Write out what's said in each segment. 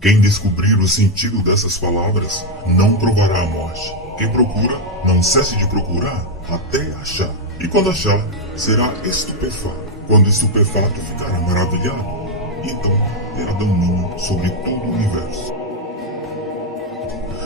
Quem descobrir o sentido dessas palavras não provará a morte. Quem procura, não cesse de procurar até achar. E quando achar, será estupefato. Quando estupefato, ficará maravilhado. E então terá domínio sobre todo o universo.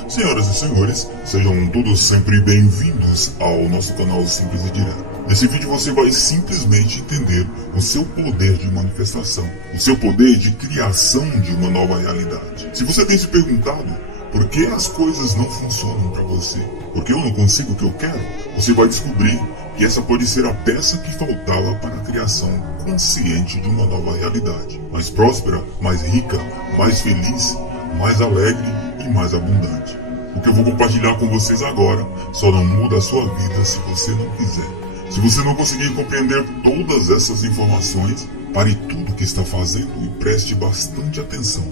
Senhoras e senhores, sejam todos sempre bem-vindos ao nosso canal Simples e Direto. Nesse vídeo você vai simplesmente entender o seu poder de manifestação, o seu poder de criação de uma nova realidade. Se você tem se perguntado por que as coisas não funcionam para você, por que eu não consigo o que eu quero, você vai descobrir que essa pode ser a peça que faltava para a criação consciente de uma nova realidade, mais próspera, mais rica, mais feliz, mais alegre e mais abundante. O que eu vou compartilhar com vocês agora só não muda a sua vida se você não quiser. Se você não conseguir compreender todas essas informações, pare tudo o que está fazendo e preste bastante atenção,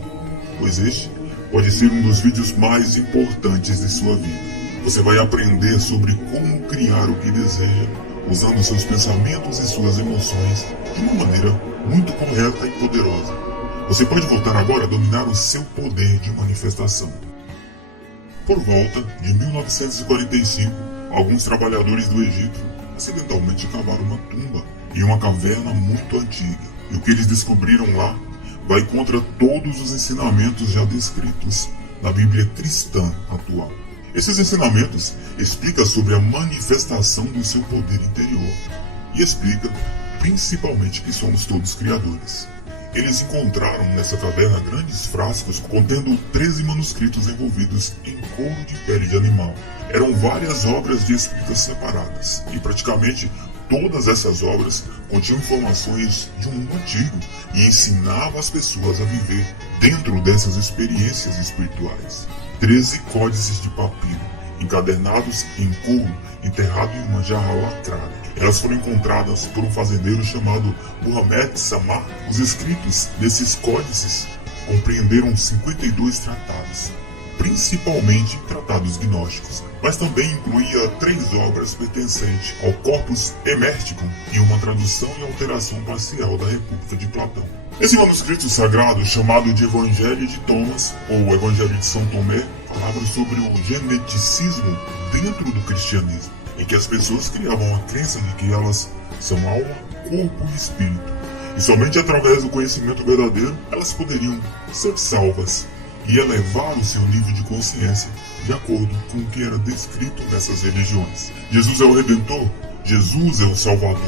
pois este pode ser um dos vídeos mais importantes de sua vida. Você vai aprender sobre como criar o que deseja, usando seus pensamentos e suas emoções de uma maneira muito correta e poderosa. Você pode voltar agora a dominar o seu poder de manifestação. Por volta de 1945, alguns trabalhadores do Egito acidentalmente cavaram uma tumba em uma caverna muito antiga. E o que eles descobriram lá vai contra todos os ensinamentos já descritos na Bíblia cristã atual. Esses ensinamentos explicam sobre a manifestação do seu poder interior e explica principalmente que somos todos criadores. Eles encontraram nessa caverna grandes frascos contendo 13 manuscritos envolvidos em couro de pele de animal. Eram várias obras de escritas separadas, e praticamente todas essas obras continham informações de um mundo antigo e ensinavam as pessoas a viver dentro dessas experiências espirituais. 13 códices de papiro, encadernados em couro, enterrado em uma jarra lacrada. Elas foram encontradas por um fazendeiro chamado Muhammad Samar. Os escritos desses códices compreenderam 52 tratados, principalmente tratados gnósticos, mas também incluía 3 obras pertencentes ao Corpus Hermeticum e uma tradução e alteração parcial da República de Platão. Esse manuscrito sagrado, chamado de Evangelho de Thomas, ou Evangelho de São Tomé, falava sobre o geneticismo dentro do cristianismo, em que as pessoas criavam a crença de que elas são alma, corpo e espírito, e somente através do conhecimento verdadeiro elas poderiam ser salvas e elevar o seu nível de consciência de acordo com o que era descrito nessas religiões. Jesus é o Redentor, Jesus é o Salvador.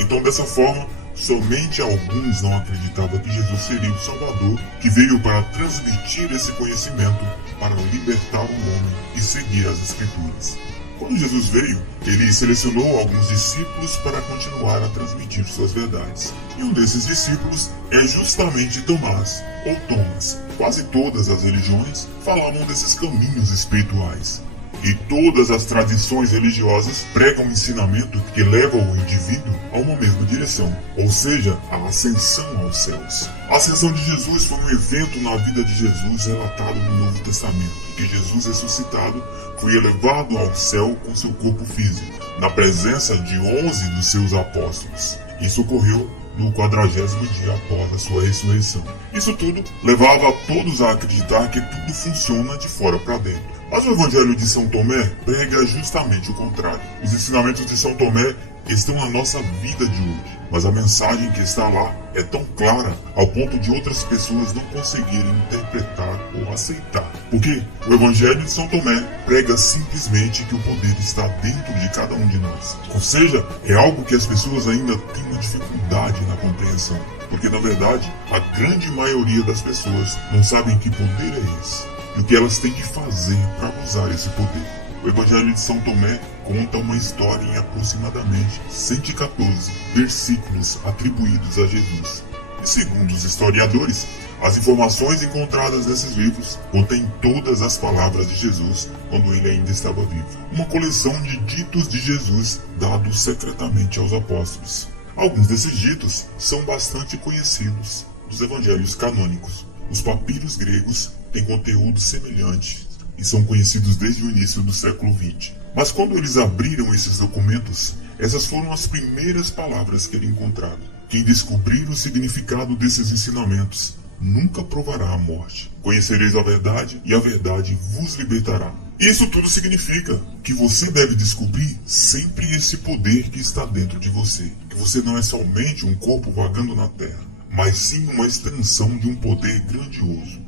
Então, dessa forma, somente alguns não acreditavam que Jesus seria o Salvador que veio para transmitir esse conhecimento para libertar o homem e seguir as Escrituras. Quando Jesus veio, ele selecionou alguns discípulos para continuar a transmitir suas verdades. E um desses discípulos é justamente Tomás, ou Thomas. Quase todas as religiões falavam desses caminhos espirituais. E todas as tradições religiosas pregam um ensinamento que leva o indivíduo a uma mesma direção, ou seja, a ascensão aos céus. A ascensão de Jesus foi um evento na vida de Jesus relatado no Novo Testamento, em que Jesus ressuscitado foi elevado ao céu com seu corpo físico, na presença de 11 dos seus apóstolos. Isso ocorreu no 40º dia após a sua ressurreição. Isso tudo levava a todos a acreditar que tudo funciona de fora para dentro. Mas o Evangelho de São Tomé prega justamente o contrário. Os ensinamentos de São Tomé estão na nossa vida de hoje, mas a mensagem que está lá é tão clara ao ponto de outras pessoas não conseguirem interpretar ou aceitar. Porque o Evangelho de São Tomé prega simplesmente que o poder está dentro de cada um de nós. Ou seja, é algo que as pessoas ainda têm uma dificuldade na compreensão. Porque na verdade, a grande maioria das pessoas não sabem que poder é esse e o que elas têm que fazer para usar esse poder. O Evangelho de São Tomé conta uma história em aproximadamente 114 versículos atribuídos a Jesus. E segundo os historiadores, as informações encontradas nesses livros contêm todas as palavras de Jesus quando ele ainda estava vivo. Uma coleção de ditos de Jesus dados secretamente aos apóstolos. Alguns desses ditos são bastante conhecidos dos evangelhos canônicos. Os papiros gregos têm conteúdo semelhante e são conhecidos desde o início do século XX. Mas quando eles abriram esses documentos, essas foram as primeiras palavras que eles encontraram. Quem descobrir o significado desses ensinamentos nunca provará a morte. Conhecereis a verdade e a verdade vos libertará. Isso tudo significa que você deve descobrir sempre esse poder que está dentro de você. Que você não é somente um corpo vagando na terra, mas sim uma extensão de um poder grandioso,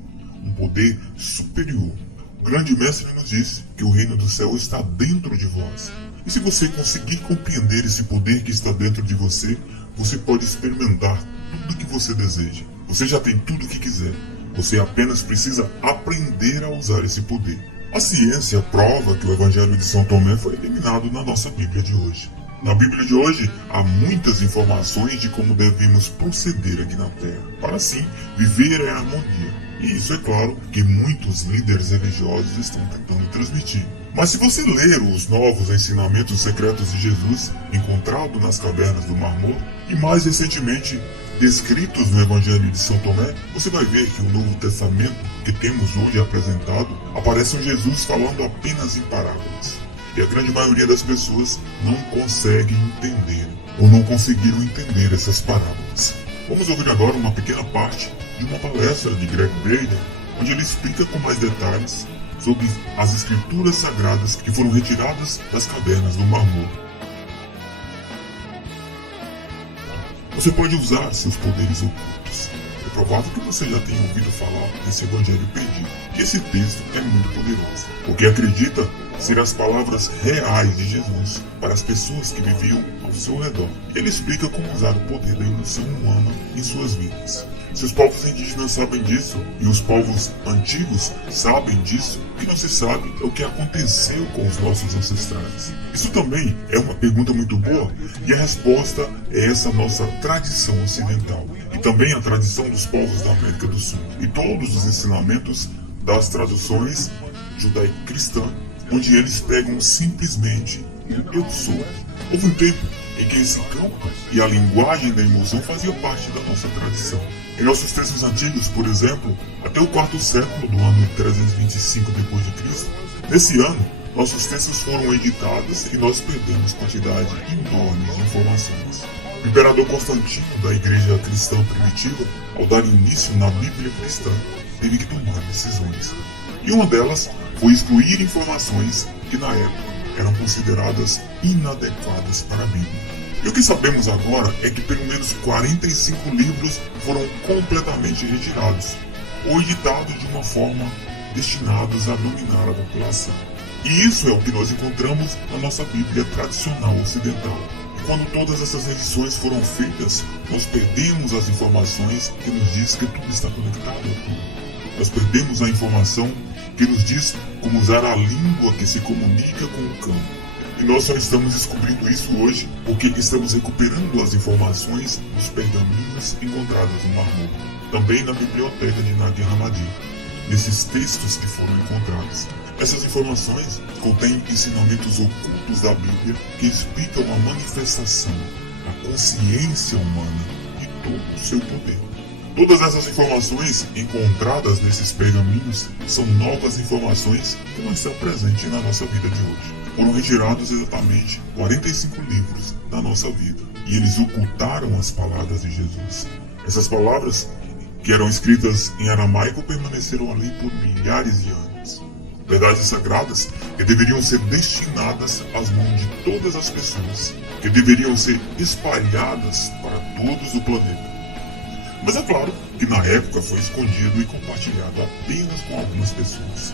um poder superior. O grande mestre nos disse que o reino do céu está dentro de vós. E se você conseguir compreender esse poder que está dentro de você, você pode experimentar tudo o que você deseja. Você já tem tudo o que quiser. Você apenas precisa aprender a usar esse poder. A ciência prova que o Evangelho de São Tomé foi eliminado na nossa Bíblia de hoje. Na Bíblia de hoje, há muitas informações de como devemos proceder aqui na Terra, para assim viver em harmonia. E isso é claro que muitos líderes religiosos estão tentando transmitir. Mas se você ler os novos ensinamentos secretos de Jesus, encontrados nas cavernas do Mar Morto, e mais recentemente descritos no Evangelho de São Tomé, você vai ver que o Novo Testamento que temos hoje apresentado aparece um Jesus falando apenas em parábolas. E a grande maioria das pessoas não consegue entender ou não conseguiram entender essas parábolas. Vamos ouvir agora uma pequena parte de uma palestra de Greg Braden, onde ele explica com mais detalhes sobre as escrituras sagradas que foram retiradas das cavernas do Mar Morto. Você pode usar seus poderes ocultos. É provável que você já tenha ouvido falar desse Evangelho perdido. E esse texto é muito poderoso, porque acredita ser as palavras reais de Jesus para as pessoas que viviam ao seu redor. Ele explica como usar o poder da emoção humana em suas vidas. Se os povos indígenas sabem disso, e os povos antigos sabem disso, o que não se sabe é o que aconteceu com os nossos ancestrais. Isso também é uma pergunta muito boa, e a resposta é essa nossa tradição ocidental, e também a tradição dos povos da América do Sul, e todos os ensinamentos das traduções judaico-cristã, onde eles pegam simplesmente o eu sou. Houve um tempo em que esse campo e a linguagem da emoção fazia parte da nossa tradição. Em nossos textos antigos, por exemplo, até o quarto século do ano 325 d.C., nesse ano, nossos textos foram editados e nós perdemos quantidade enorme de informações. O imperador Constantino, da Igreja Cristã Primitiva, ao dar início na Bíblia Cristã, teve que tomar decisões. E uma delas foi excluir informações que na época eram consideradas inadequadas para a Bíblia. E o que sabemos agora é que pelo menos 45 livros foram completamente retirados, ou editados de uma forma destinados a dominar a população. E isso é o que nós encontramos na nossa Bíblia tradicional ocidental. E quando todas essas edições foram feitas, nós perdemos as informações que nos diz que tudo está conectado a tudo. Nós perdemos a informação que nos diz como usar a língua que se comunica com o campo. E nós só estamos descobrindo isso hoje porque estamos recuperando as informações dos pergaminhos encontrados no Mar Morto, também na biblioteca de Nag Hammadi, nesses textos que foram encontrados. Essas informações contêm ensinamentos ocultos da Bíblia que explicam a manifestação, a consciência humana e todo o seu poder. Todas essas informações encontradas nesses pergaminhos são novas informações que não estão presentes na nossa vida de hoje. Foram retirados exatamente 45 livros da nossa vida e eles ocultaram as palavras de Jesus. Essas palavras, que eram escritas em aramaico, permaneceram ali por milhares de anos. Verdades sagradas que deveriam ser destinadas às mãos de todas as pessoas, que deveriam ser espalhadas para todos o planeta. Mas é claro que na época foi escondido e compartilhado apenas com algumas pessoas.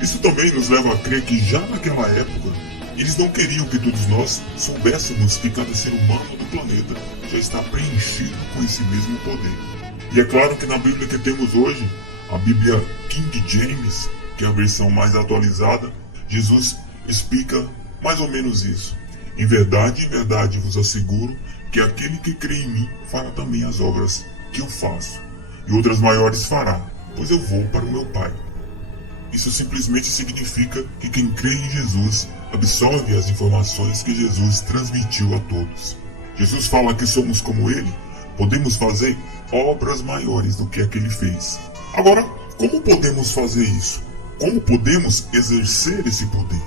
Isso também nos leva a crer que já naquela época, eles não queriam que todos nós soubéssemos que cada ser humano do planeta já está preenchido com esse mesmo poder. E é claro que na Bíblia que temos hoje, a Bíblia King James, que é a versão mais atualizada, Jesus explica mais ou menos isso. Em verdade vos asseguro que aquele que crê em mim fará também as obras que eu faço, e outras maiores fará, pois eu vou para o meu Pai. Isso simplesmente significa que quem crê em Jesus absorve as informações que Jesus transmitiu a todos. Jesus fala que somos como Ele, podemos fazer obras maiores do que a que Ele fez. Agora, como podemos fazer isso? Como podemos exercer esse poder?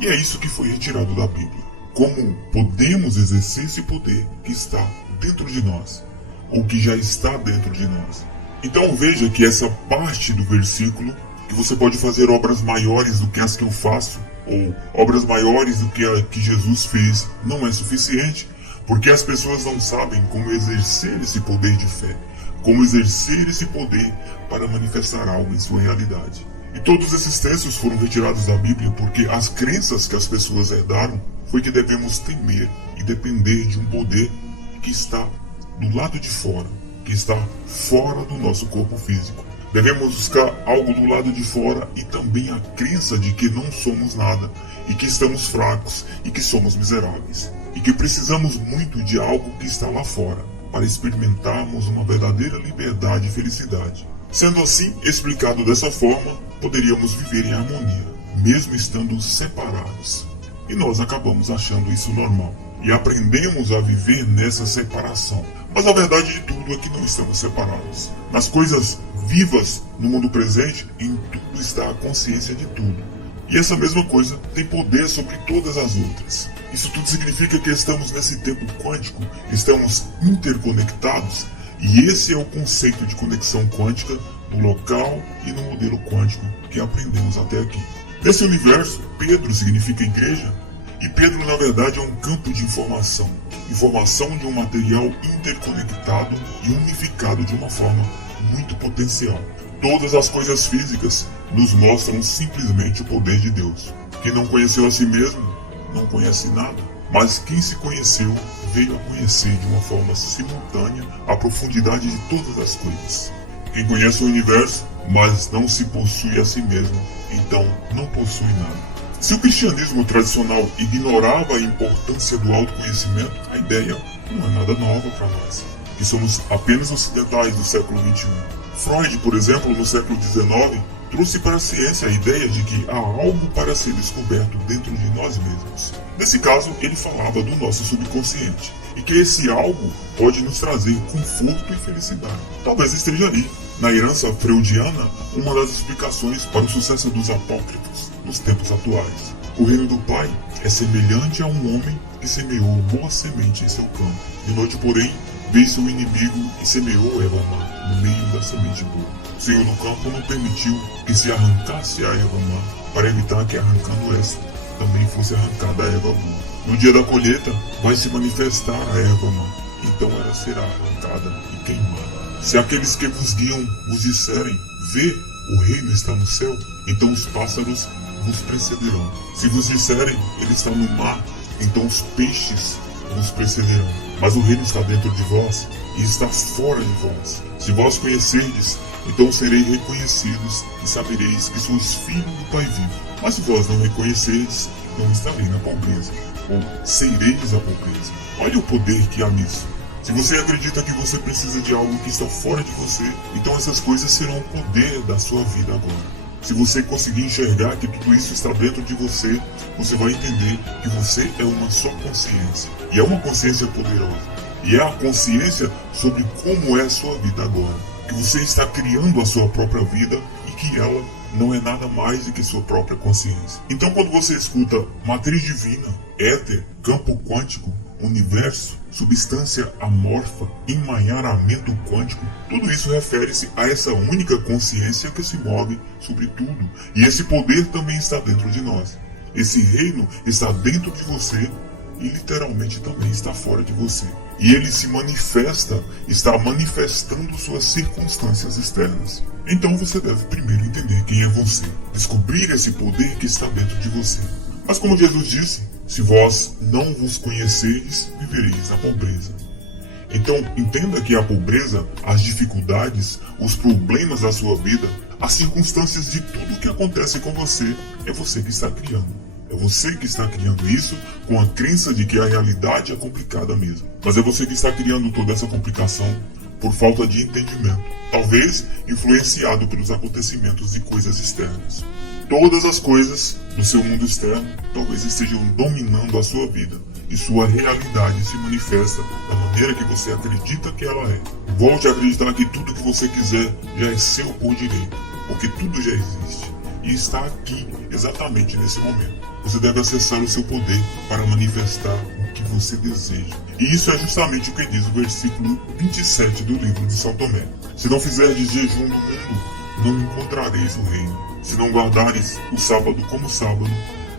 E é isso que foi retirado da Bíblia. Como podemos exercer esse poder que está dentro de nós, ou que já está dentro de nós? Então veja que essa parte do versículo, que você pode fazer obras maiores do que as que eu faço, ou obras maiores do que a que Jesus fez, não é suficiente, porque as pessoas não sabem como exercer esse poder de fé, como exercer esse poder para manifestar algo em sua realidade. E todos esses textos foram retirados da Bíblia porque as crenças que as pessoas herdaram foi que devemos temer e depender de um poder que está do lado de fora, que está fora do nosso corpo físico. Devemos buscar algo do lado de fora e também a crença de que não somos nada e que estamos fracos e que somos miseráveis e que precisamos muito de algo que está lá fora para experimentarmos uma verdadeira liberdade e felicidade. Sendo assim, explicado dessa forma, poderíamos viver em harmonia, mesmo estando separados. E nós acabamos achando isso normal e aprendemos a viver nessa separação. Mas a verdade de tudo é que não estamos separados. Nas coisas vivas no mundo presente, em tudo está a consciência de tudo. E essa mesma coisa tem poder sobre todas as outras. Isso tudo significa que estamos nesse tempo quântico, estamos interconectados, e esse é o conceito de conexão quântica no local e no modelo quântico que aprendemos até aqui. Nesse universo, Pedro significa igreja, e Pedro na verdade é um campo de informação. Informação de um material interconectado e unificado de uma forma muito potencial. Todas as coisas físicas nos mostram simplesmente o poder de Deus. Quem não conheceu a si mesmo, não conhece nada. Mas quem se conheceu, veio a conhecer de uma forma simultânea a profundidade de todas as coisas. Quem conhece o universo, mas não se possui a si mesmo, então não possui nada. Se o cristianismo tradicional ignorava a importância do autoconhecimento, a ideia não é nada nova para nós, que somos apenas ocidentais do século XXI. Freud, por exemplo, no século XIX, trouxe para a ciência a ideia de que há algo para ser descoberto dentro de nós mesmos. Nesse caso, ele falava do nosso subconsciente, e que esse algo pode nos trazer conforto e felicidade. Talvez esteja ali, na herança freudiana, uma das explicações para o sucesso dos apócrifos nos tempos atuais. O reino do Pai é semelhante a um homem que semeou boa semente em seu campo. De noite, porém, veio seu inimigo e semeou a erva má no meio da semente boa. O Senhor no campo não permitiu que se arrancasse a erva má, para evitar que, arrancando esta, também fosse arrancada a erva boa. No dia da colheita, vai se manifestar a erva má, então ela será arrancada e queimada. Se aqueles que vos guiam vos disserem, vê, o reino está no céu, então os pássaros vos precederão. Se vos disserem, ele está no mar, então os peixes vos precederão. Mas o reino está dentro de vós e está fora de vós. Se vós conhecerdes, então sereis reconhecidos e sabereis que sois filhos do Pai vivo. Mas se vós não reconhecerdes, não estareis na pobreza, ou sereis a pobreza. Olha o poder que há nisso. Se você acredita que você precisa de algo que está fora de você, então essas coisas serão o poder da sua vida agora. Se você conseguir enxergar que tudo isso está dentro de você, você vai entender que você é uma só consciência. E é uma consciência poderosa. E é a consciência sobre como é a sua vida agora. Que você está criando a sua própria vida e que ela não é nada mais do que sua própria consciência. Então quando você escuta matriz divina, éter, campo quântico, universo, substância amorfa, emaranhamento quântico, tudo isso refere-se a essa única consciência que se move sobre tudo. E esse poder também está dentro de nós. Esse reino está dentro de você e literalmente também está fora de você. E ele se manifesta, está manifestando suas circunstâncias externas. Então você deve primeiro entender quem é você, descobrir esse poder que está dentro de você. Mas como Jesus disse, se vós não vos conheceis, vivereis na pobreza. Então entenda que a pobreza, as dificuldades, os problemas da sua vida, as circunstâncias de tudo que acontece com você, é você que está criando. É você que está criando isso com a crença de que a realidade é complicada mesmo. Mas é você que está criando toda essa complicação por falta de entendimento. Talvez influenciado pelos acontecimentos e coisas externas. Todas as coisas do seu mundo externo talvez estejam dominando a sua vida. E sua realidade se manifesta da maneira que você acredita que ela é. Volte a acreditar que tudo que você quiser já é seu por direito. Porque tudo já existe. E está aqui, exatamente nesse momento. Você deve acessar o seu poder para manifestar o que você deseja. E isso é justamente o que diz o versículo 27 do livro de São Tomé. Se não fizerdes jejum no mundo, não encontrareis o reino. Se não guardares o sábado como sábado,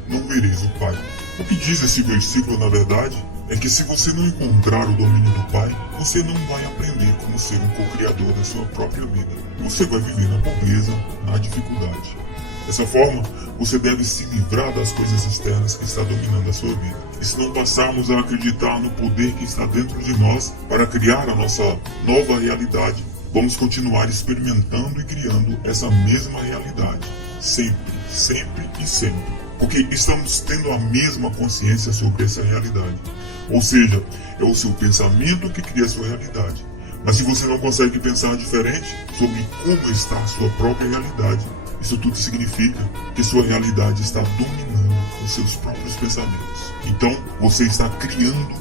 não vereis o Pai. O que diz esse versículo, na verdade, é que se você não encontrar o domínio do Pai, você não vai aprender como ser um co-criador da sua própria vida. Você vai viver na pobreza, na dificuldade. Dessa forma, você deve se livrar das coisas externas que está dominando a sua vida. E se não passarmos a acreditar no poder que está dentro de nós para criar a nossa nova realidade, vamos continuar experimentando e criando essa mesma realidade. Sempre, sempre e sempre. Porque estamos tendo a mesma consciência sobre essa realidade. Ou seja, é o seu pensamento que cria a sua realidade. Mas se você não consegue pensar diferente sobre como está a sua própria realidade, isso tudo significa que sua realidade está dominando os seus próprios pensamentos. Então, você está criando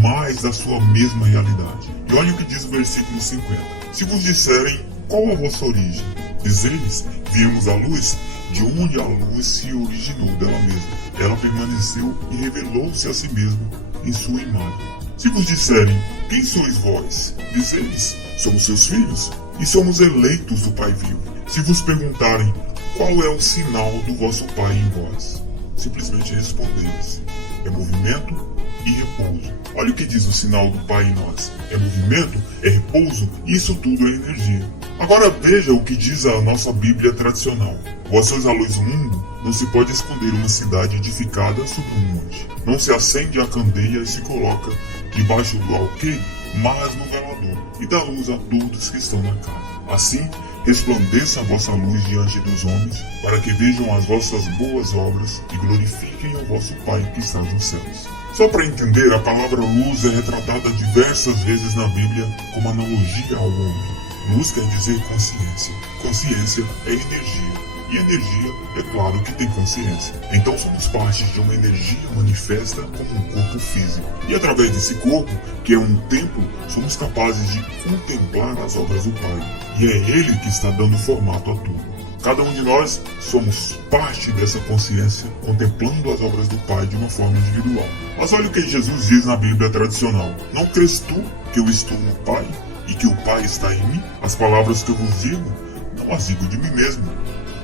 mais da sua mesma realidade. E olha o que diz o versículo 50. Se vos disserem qual a vossa origem, dizeis, viemos à luz, de onde a luz se originou dela mesma. Ela permaneceu e revelou-se a si mesma em sua imagem. Se vos disserem, quem sois vós? Dizeis, somos seus filhos e somos eleitos do Pai vivo. Se vos perguntarem, qual é o sinal do vosso Pai em vós? Simplesmente respondeis, é movimento e repouso. Olha o que diz o sinal do Pai em nós. É movimento, é repouso, e isso tudo é energia. Agora veja o que diz a nossa Bíblia tradicional. Vós sois a luz do mundo, não se pode esconder uma cidade edificada sobre um monte. Não se acende a candeia e se coloca debaixo do alqueire, mas no velador, e dá luz a todos que estão na casa. Assim, resplandeça a vossa luz diante dos homens, para que vejam as vossas boas obras e glorifiquem o vosso Pai que está nos céus. Só para entender, a palavra luz é retratada diversas vezes na Bíblia como analogia ao homem. Luz quer dizer consciência. Consciência é energia. E energia, é claro que tem consciência. Então somos parte de uma energia manifesta como um corpo físico. E através desse corpo, que é um templo, somos capazes de contemplar as obras do Pai. E é Ele que está dando formato a tudo. Cada um de nós somos parte dessa consciência, contemplando as obras do Pai de uma forma individual. Mas olha o que Jesus diz na Bíblia tradicional. Não crês tu que eu estou no Pai e que o Pai está em mim? As palavras que eu vos digo, não as digo de mim mesmo,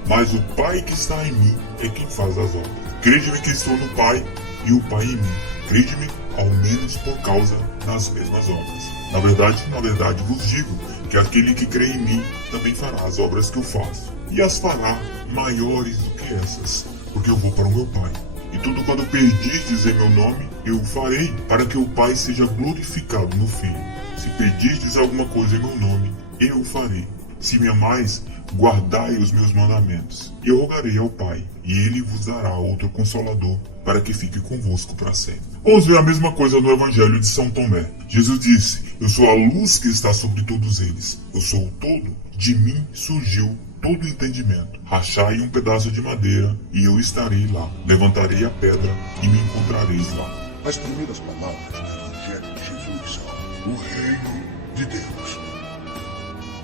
mas o Pai que está em mim é quem faz as obras. Crede-me que estou no Pai e o Pai em mim. Crede-me, ao menos por causa das mesmas obras. Na verdade vos digo que aquele que crê em mim também fará as obras que eu faço. E as fará maiores do que essas, porque eu vou para o meu Pai. E tudo quando pedirdes em meu nome, eu o farei, para que o Pai seja glorificado no Filho. Se pedirdes alguma coisa em meu nome, eu o farei. Se me amais, guardai os meus mandamentos. E eu rogarei ao Pai, e ele vos dará outro Consolador, para que fique convosco para sempre. Vamos ver a mesma coisa no Evangelho de São Tomé. Jesus disse, eu sou a luz que está sobre todos eles. Eu sou o todo. De mim surgiu todo o entendimento. Rachai um pedaço de madeira, e eu estarei lá. Levantarei a pedra, e me encontrareis lá. As primeiras palavras do Evangelho de Jesus são: o reino de Deus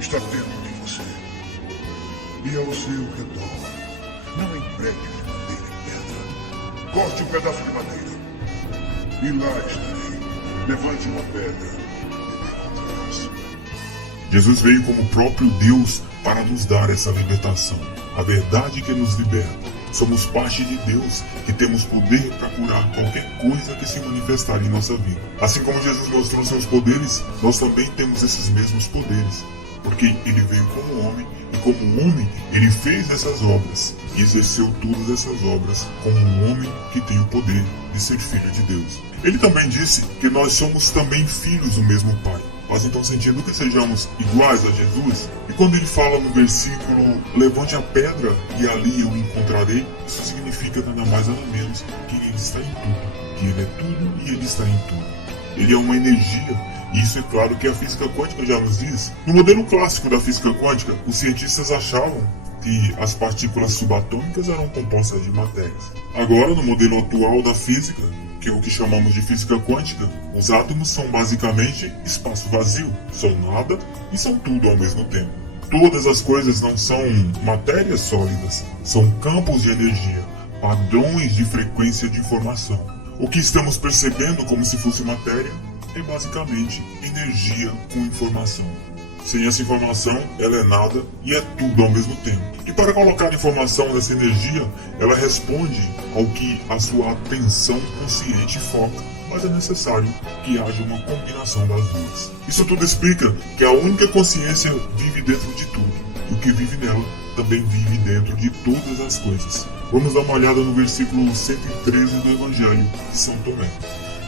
está dentro de você e ao seu redor. Não empregue de madeira e pedra. Corte um pedaço de madeira e lá estarei. Levante uma pedra e me encontrarás. Jesus veio como o próprio Deus para nos dar essa libertação. A verdade que nos liberta. Somos parte de Deus e temos poder para curar qualquer coisa que se manifestar em nossa vida. Assim como Jesus mostrou seus poderes, nós também temos esses mesmos poderes. Porque ele veio como homem e como homem ele fez essas obras e exerceu todas essas obras como um homem que tem o poder de ser filho de Deus. Ele também disse que nós somos também filhos do mesmo Pai. Faz então sentido que sejamos iguais a Jesus? E quando ele fala no versículo, levante a pedra e ali eu encontrarei, isso significa nada mais nada menos que ele está em tudo. Que ele é tudo e ele está em tudo. Ele é uma energia. E isso é claro que a física quântica já nos diz. No modelo clássico da física quântica, os cientistas achavam que as partículas subatômicas eram compostas de matérias. Agora, no modelo atual da física, que é o que chamamos de física quântica, os átomos são basicamente espaço vazio, são nada e são tudo ao mesmo tempo. Todas as coisas não são matérias sólidas, são campos de energia, padrões de frequência de informação. O que estamos percebendo como se fosse matéria é basicamente energia com informação. Sem essa informação, ela é nada e é tudo ao mesmo tempo. E para colocar informação nessa energia, ela responde ao que a sua atenção consciente foca, mas é necessário que haja uma combinação das duas. Isso tudo explica que a única consciência vive dentro de tudo, e o que vive nela também vive dentro de todas as coisas. Vamos dar uma olhada no versículo 113 do Evangelho de São Tomé.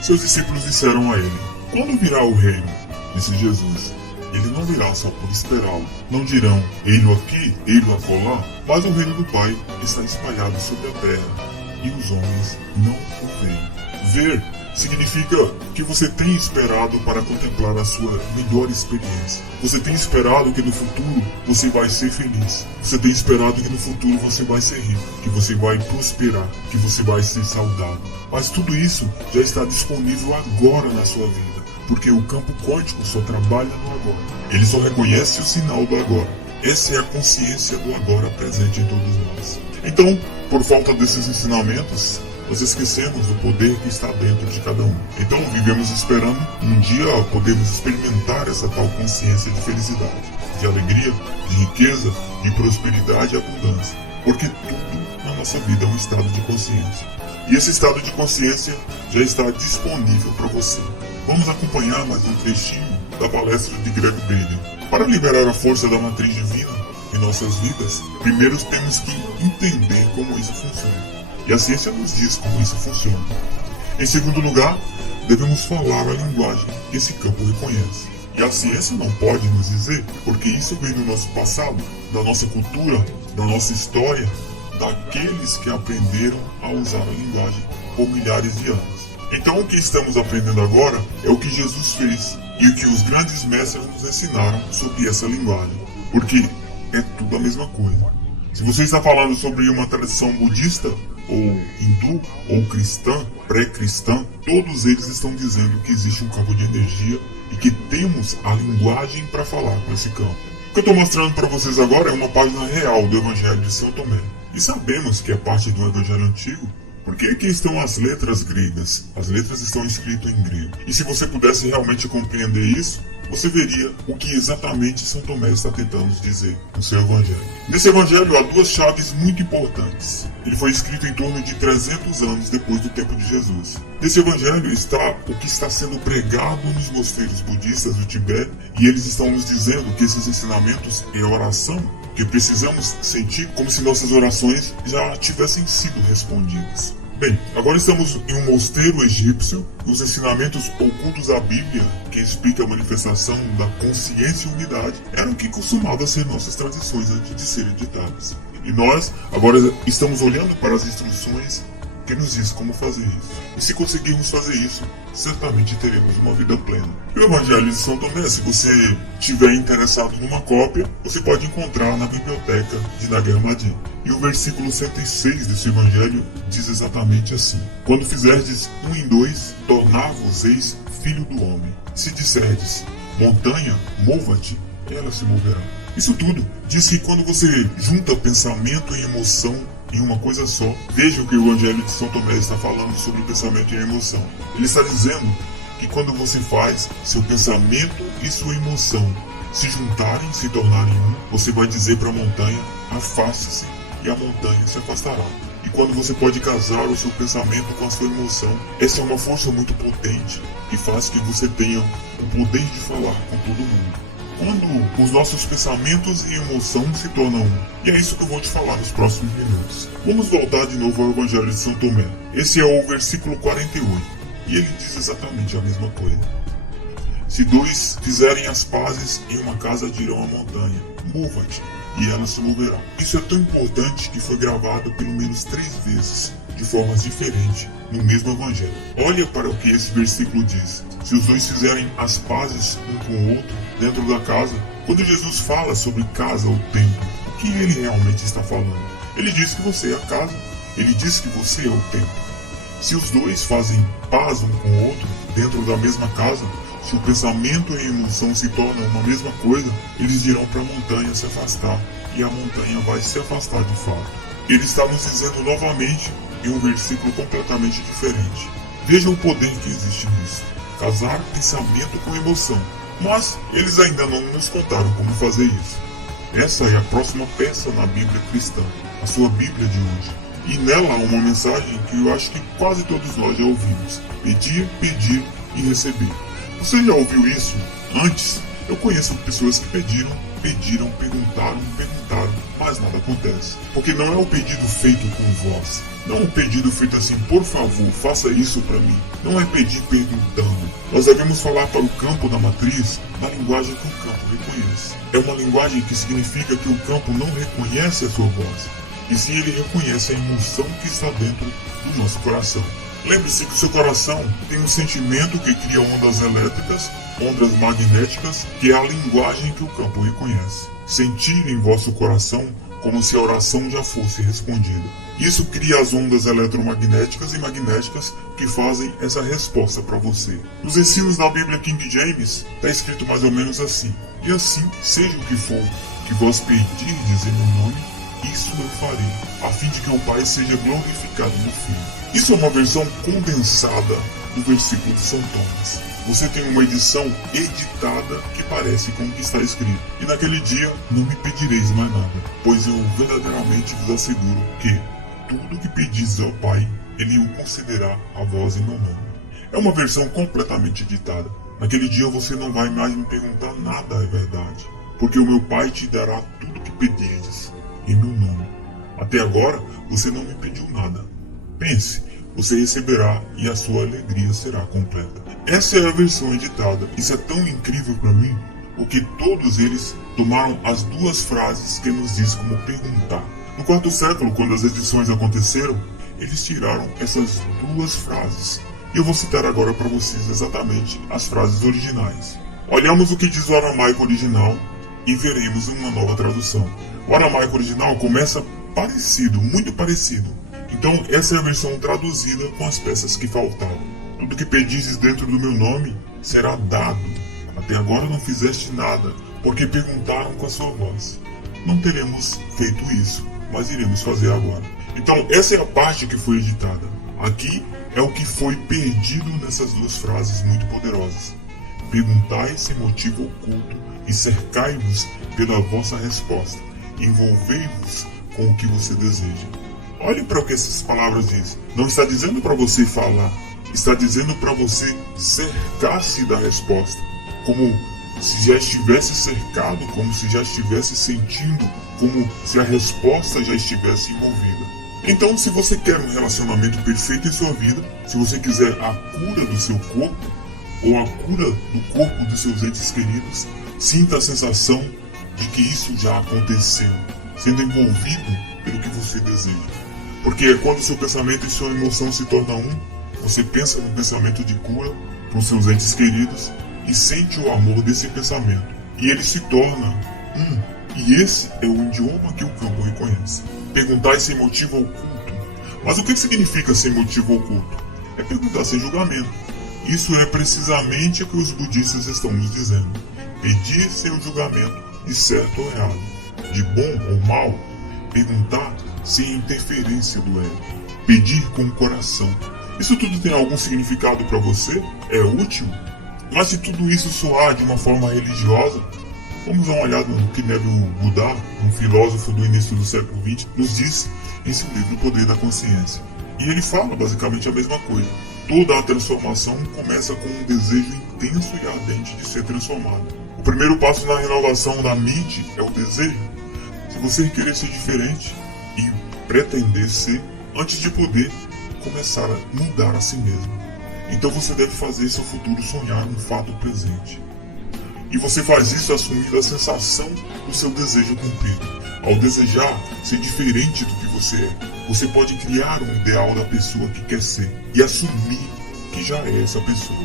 Seus discípulos disseram a ele: quando virá o reino? Disse Jesus: ele não virá só por esperá-lo. Não dirão, ei-lo aqui, ei-lo acolá, mas o reino do Pai está espalhado sobre a terra, e os homens não o veem. Ver significa que você tem esperado para contemplar a sua melhor experiência. Você tem esperado que no futuro você vai ser feliz. Você tem esperado que no futuro você vai ser rico, que você vai prosperar, que você vai ser saudável. Mas tudo isso já está disponível agora na sua vida, porque o campo quântico só trabalha no agora. Ele só reconhece o sinal do agora. Essa é a consciência do agora presente em todos nós. Então, por falta desses ensinamentos, nós esquecemos do poder que está dentro de cada um. Então vivemos esperando um dia podermos experimentar essa tal consciência de felicidade, de alegria, de riqueza, de prosperidade e abundância. Porque tudo na nossa vida é um estado de consciência. E esse estado de consciência já está disponível para você. Vamos acompanhar mais um trechinho da palestra de Greg Braden. Para liberar a força da matriz divina em nossas vidas, primeiro temos que entender como isso funciona. E a ciência nos diz como isso funciona. Em segundo lugar, devemos falar a linguagem que esse campo reconhece. E a ciência não pode nos dizer, porque isso vem do nosso passado, da nossa cultura, da nossa história, daqueles que aprenderam a usar a linguagem por milhares de anos. Então o que estamos aprendendo agora é o que Jesus fez e o que os grandes mestres nos ensinaram sobre essa linguagem. Porque é tudo a mesma coisa. Se você está falando sobre uma tradição budista, ou hindu, ou cristã, pré-cristã, todos eles estão dizendo que existe um campo de energia e que temos a linguagem para falar com esse campo. O que eu estou mostrando para vocês agora é uma página real do Evangelho de São Tomé. E sabemos que é parte do Evangelho Antigo, porque aqui estão as letras gregas. As letras estão escritas em grego. E se você pudesse realmente compreender isso, você veria o que exatamente São Tomé está tentando dizer no seu Evangelho. Nesse Evangelho há duas chaves muito importantes. Ele foi escrito em torno de 300 anos depois do tempo de Jesus. Nesse Evangelho está o que está sendo pregado nos mosteiros budistas do Tibete, e eles estão nos dizendo que esses ensinamentos é oração, que precisamos sentir como se nossas orações já tivessem sido respondidas. Bem, agora estamos em um mosteiro egípcio. Os ensinamentos ocultos da Bíblia, que explica a manifestação da consciência e unidade, eram o que costumava ser nossas tradições antes de serem ditadas. E nós agora estamos olhando para as instruções que nos diz como fazer isso. E se conseguirmos fazer isso, certamente teremos uma vida plena. E o Evangelho de São Tomé, se você estiver interessado numa cópia, você pode encontrar na biblioteca de Nag Hammadi. E o versículo 106 desse Evangelho diz exatamente assim: quando fizerdes 1 em 2, tornar-vos-eis filho do homem. Se disserdes, montanha, mova-te, ela se moverá. Isso tudo diz que quando você junta pensamento e emoção em uma coisa só, veja o que o Evangelho de São Tomé está falando sobre o pensamento e a emoção. Ele está dizendo que quando você faz seu pensamento e sua emoção se juntarem, se tornarem um, você vai dizer para a montanha, afaste-se, e a montanha se afastará. E quando você pode casar o seu pensamento com a sua emoção, essa é uma força muito potente que faz que você tenha o poder de falar com todo mundo. Quando os nossos pensamentos e emoção se tornam um. E é isso que eu vou te falar nos próximos minutos. Vamos voltar de novo ao Evangelho de São Tomé. Esse é o versículo 48. E ele diz exatamente a mesma coisa. Se dois fizerem as pazes em uma casa, dirão à montanha, mova-te, e ela se moverá. Isso é tão importante que foi gravado pelo menos 3 vezes, de formas diferentes, no mesmo Evangelho. Olha para o que esse versículo diz. Se os dois fizerem as pazes um com o outro, dentro da casa, quando Jesus fala sobre casa ou templo, o que ele realmente está falando? Ele diz que você é a casa, ele diz que você é o templo. Se os dois fazem paz um com o outro, dentro da mesma casa, se o pensamento e a emoção se tornam uma mesma coisa, eles dirão para a montanha se afastar, e a montanha vai se afastar de fato. Ele está nos dizendo novamente em um versículo completamente diferente. Veja o poder que existe nisso. Casar pensamento com emoção. Mas eles ainda não nos contaram como fazer isso. Essa é a próxima peça na Bíblia cristã, a sua Bíblia de hoje. E nela há uma mensagem que eu acho que quase todos nós já ouvimos: pedir, pedir e receber. Você já ouviu isso antes? Eu conheço pessoas que pediram, perguntaram, mas nada acontece. Porque não é o pedido feito com voz. Não é um pedido feito assim: por favor, faça isso para mim. Não é pedir perguntando. Nós devemos falar para o campo da matriz na linguagem que o campo reconhece. É uma linguagem que significa que o campo não reconhece a sua voz, e sim ele reconhece a emoção que está dentro do nosso coração. Lembre-se que o seu coração tem um sentimento que cria ondas elétricas, ondas magnéticas, que é a linguagem que o campo reconhece. Sentir em vosso coração como se a oração já fosse respondida. Isso cria as ondas eletromagnéticas e magnéticas que fazem essa resposta para você. Nos ensinos da Bíblia King James, está escrito mais ou menos assim: e assim, seja o que for que vós pedirdes em meu nome, isso eu farei, a fim de que o Pai seja glorificado no Filho. Isso é uma versão condensada do versículo de São Tomás. Você tem uma edição editada que parece com o que está escrito. E naquele dia não me pedireis mais nada, pois eu verdadeiramente vos asseguro que tudo que pedis ao Pai, Ele o concederá a vós em meu nome. É uma versão completamente editada. Naquele dia você não vai mais me perguntar nada, é verdade, porque o meu Pai te dará tudo que pedirdes em meu nome. Até agora você não me pediu nada. Pense, você receberá e a sua alegria será completa. Essa é a versão editada. Isso é tão incrível para mim, porque todos eles tomaram as duas frases que nos diz como perguntar. No quarto século, quando as edições aconteceram, eles tiraram essas duas frases. E eu vou citar agora para vocês exatamente as frases originais. Olhamos o que diz o aramaico original e veremos uma nova tradução. O aramaico original começa parecido, muito parecido. Então essa é a versão traduzida com as peças que faltavam. Tudo que pedistes dentro do meu nome será dado. Até agora não fizeste nada, porque perguntaram com a sua voz. Não teremos feito isso, mas iremos fazer agora. Então essa é a parte que foi editada. Aqui é o que foi perdido nessas duas frases muito poderosas. Perguntai sem motivo oculto e cercai-vos pela vossa resposta. Envolvei-vos com o que você deseja. Olhem para o que essas palavras dizem. Não está dizendo para você falar, está dizendo para você cercar-se da resposta, como se já estivesse cercado, como se já estivesse sentindo, como se a resposta já estivesse envolvida. Então, se você quer um relacionamento perfeito em sua vida, se você quiser a cura do seu corpo, ou a cura do corpo dos seus entes queridos, sinta a sensação de que isso já aconteceu, sendo envolvido pelo que você deseja. Porque é quando seu pensamento e sua emoção se tornam um, você pensa no pensamento de cura para os seus entes queridos e sente o amor desse pensamento. E ele se torna um. E esse é o idioma que o campo reconhece. Perguntar sem motivo oculto. Mas o que significa sem motivo oculto? É perguntar sem julgamento. Isso é precisamente o que os budistas estão nos dizendo. Pedir sem o julgamento de certo ou errado, de bom ou mal. Perguntar sem interferência do ego. Pedir com o coração. Isso tudo tem algum significado para você? É útil? Mas se tudo isso soar de uma forma religiosa, vamos dar uma olhada no que Neville Goddard, um filósofo do início do século XX, nos diz em seu livro O Poder da Consciência. E ele fala basicamente a mesma coisa. Toda a transformação começa com um desejo intenso e ardente de ser transformado. O primeiro passo na renovação da mente é o desejo. Se você querer ser diferente e pretender ser, antes de poder começar a mudar a si mesmo. Então você deve fazer seu futuro sonhar um fato presente. E você faz isso assumindo a sensação do seu desejo cumprido. Ao desejar ser diferente do que você é, você pode criar um ideal da pessoa que quer ser e assumir que já é essa pessoa.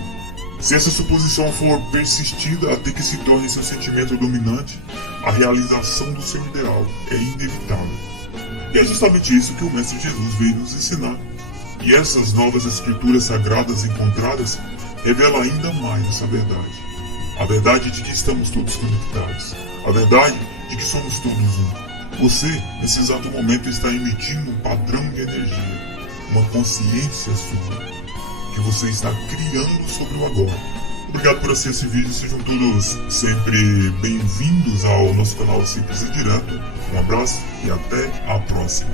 Se essa suposição for persistida até que se torne seu sentimento dominante, a realização do seu ideal é inevitável. E é justamente isso que o Mestre Jesus veio nos ensinar. E essas novas escrituras sagradas encontradas revelam ainda mais essa verdade. A verdade de que estamos todos conectados. A verdade de que somos todos um. Você, nesse exato momento, está emitindo um padrão de energia, uma consciência sua, que você está criando sobre o agora. Obrigado por assistir esse vídeo, sejam todos sempre bem-vindos ao nosso canal Simples e Direto. Um abraço e até a próxima.